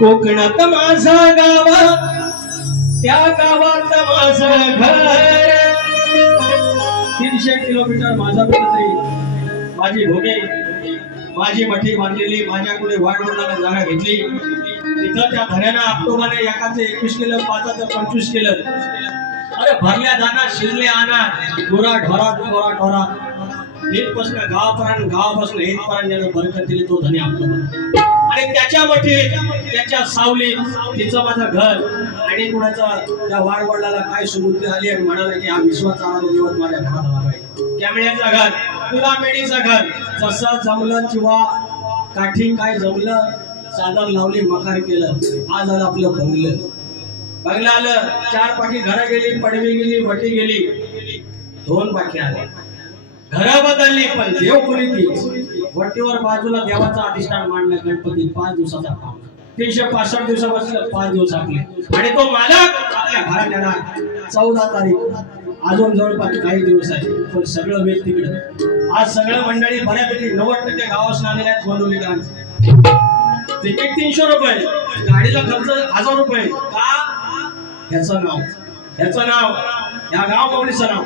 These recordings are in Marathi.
कोकणात माझं गाव, त्या गावात माझं घर. 300 किलोमीटर माझा तरी माझी भोगे, माझी मठी बांधलेली, माझ्याकडे वाढवणारा जागा घेतली. तिथं त्या धन्यानं ऑक्टोबरने एकाचे 21 केलं, पाचाचं 25 केलं. अरे भरल्या जाणार शिरले आणा गोरा ढोरा इथपासून गावापासून इथपर्यंत बरकत दिली तो धन्य ऑक्टोबर. आणि त्याच्या मठी, त्याच्या सावली तिचं माझं घर. आणि कुणाचं त्या वाडवडिलाला काय सुबुद्धी आली आणि म्हणाले की हा विश्वाचा दिवस माझ्या घरात आला पाहिजे. कॅमेळ्याचं घर, कुलामेडीचं घर, जसं जमलं किंवा काठी काय जमलं, चादर लावली, मकार केलं. आज आलं आपलं बंगलं आलं. 4 पाठी घरं गेली, पडवी गेली, वटी गेली, 2 पाठी आले. घरं बदलली पण देव कोणी ती. वटीवर बाजूला देवाचा अधिष्ठान मांडला गणपती. 5 दिवसाचा काम, 365 दिवस बसलं, 5 दिवस आपले. आणि तो मालक आपल्या घरात येणार. 14 तारीख अजून जवळपास काही दिवस आहे, पण सगळं वेळ तिकडं. आज सगळं मंडळी बऱ्यापैकी 90% गावास आलेल्या आहेत. वडोलीकरांचं तिकीट 300 रुपये, गाडीला खर्च 1000 रुपये. का? ह्याचं नाव या गाव माऊलीचं नाव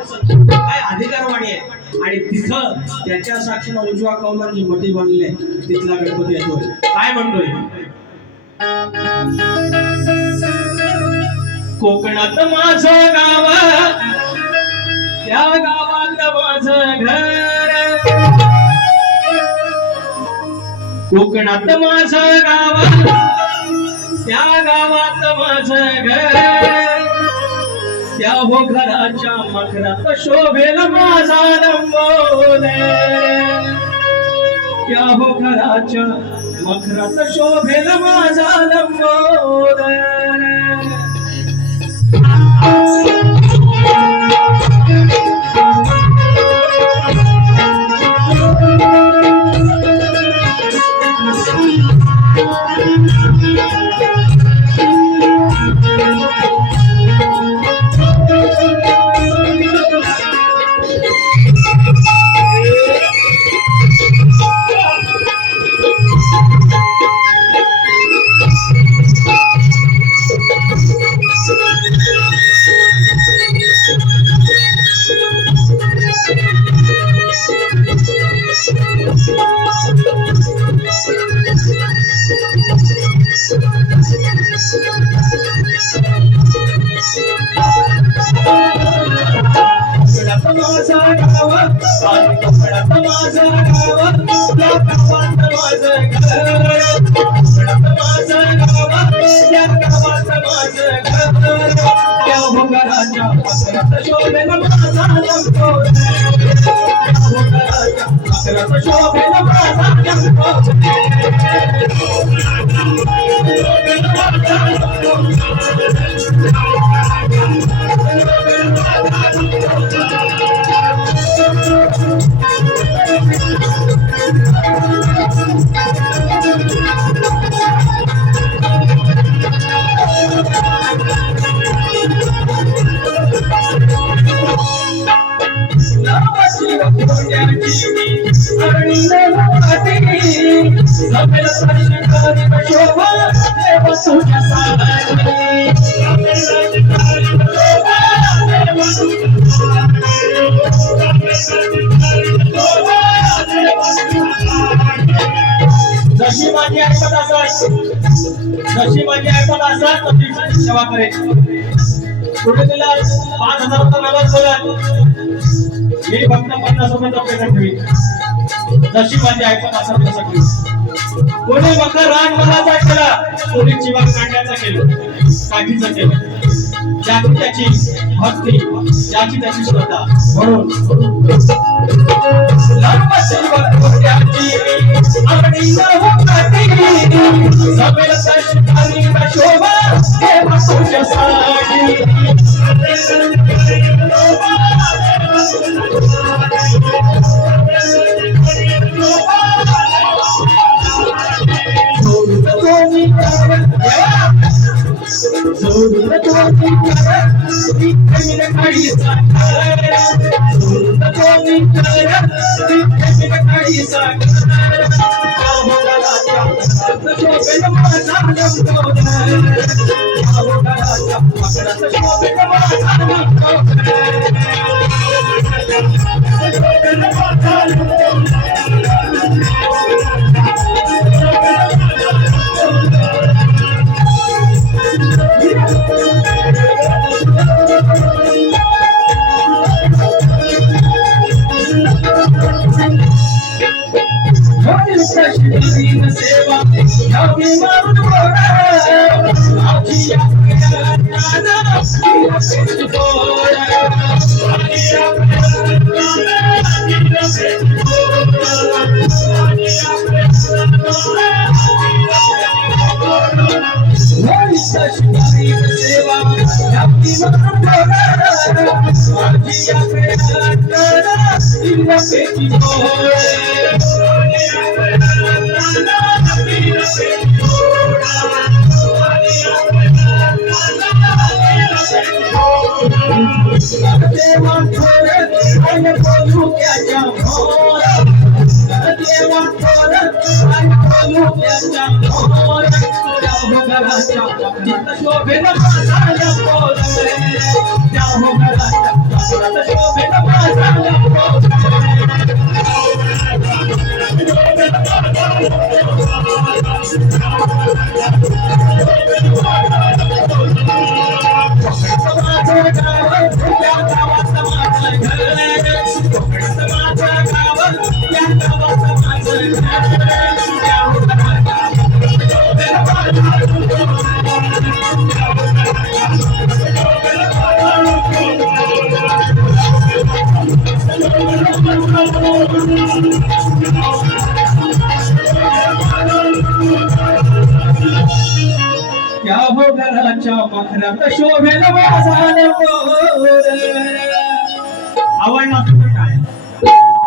काय अधिकारवाणी आहे. आणि तिथं त्याच्या साक्षीनं उजवा कौलांची मठी बांधली आहे. तिथला गणपती येतो. काय म्हणतोय? कोकणात माझं गाव, त्या गावात माझं घर. कोकणात माझं गाव, त्या गावात माझं घर. त्या हो घराच्या मखरात शोभेल माझा नंबोदर. त्या हो घराच्या मखरात शोभेल माझा नंबोदर. जशी माझी ऐकत असाल तर सेवा करेल. कुठे तिला 5000 रुपये नगद बोलत, मी फक्त 50 रुपयाचा पेमेंट ठेवी. जशी माझी ऐकत असाल तसं केलं. कोणी मकर रान मनाचा केला, कोणी चिवा कांड्याचा केलं, काठीचं केलं. ज्याची त्याची भक्ती, ज्याची त्याची श्रद्धा. म्हणून शोभेल माझा लंबोदर त्या हो घराच्या पाकळ्यात शोभेल माझा लंबोदर शिवलीन सेवा यावी मारून बोला आजी आपल्या नाना शिवसेत बोला आजी आपल्या नाना शिवसेत बोला आजी आपल्या शिवलीन सेवा यावी मारून बोला आजी आपल्या नाना शिवसेत बोला देवा थोर आणि बोलू त्याच्या भोर देवा थोर आणि बोलू त्याच्या भोर त्या हो घराच्या पाकळ्यात शोभेल माझा लंबोदर त्या हो घराच्या पाकळ्यात शोभेल माझा लंबोदर त्या हो घराच्या पाखरात शोभेल माझा लंबोदर आवडला काय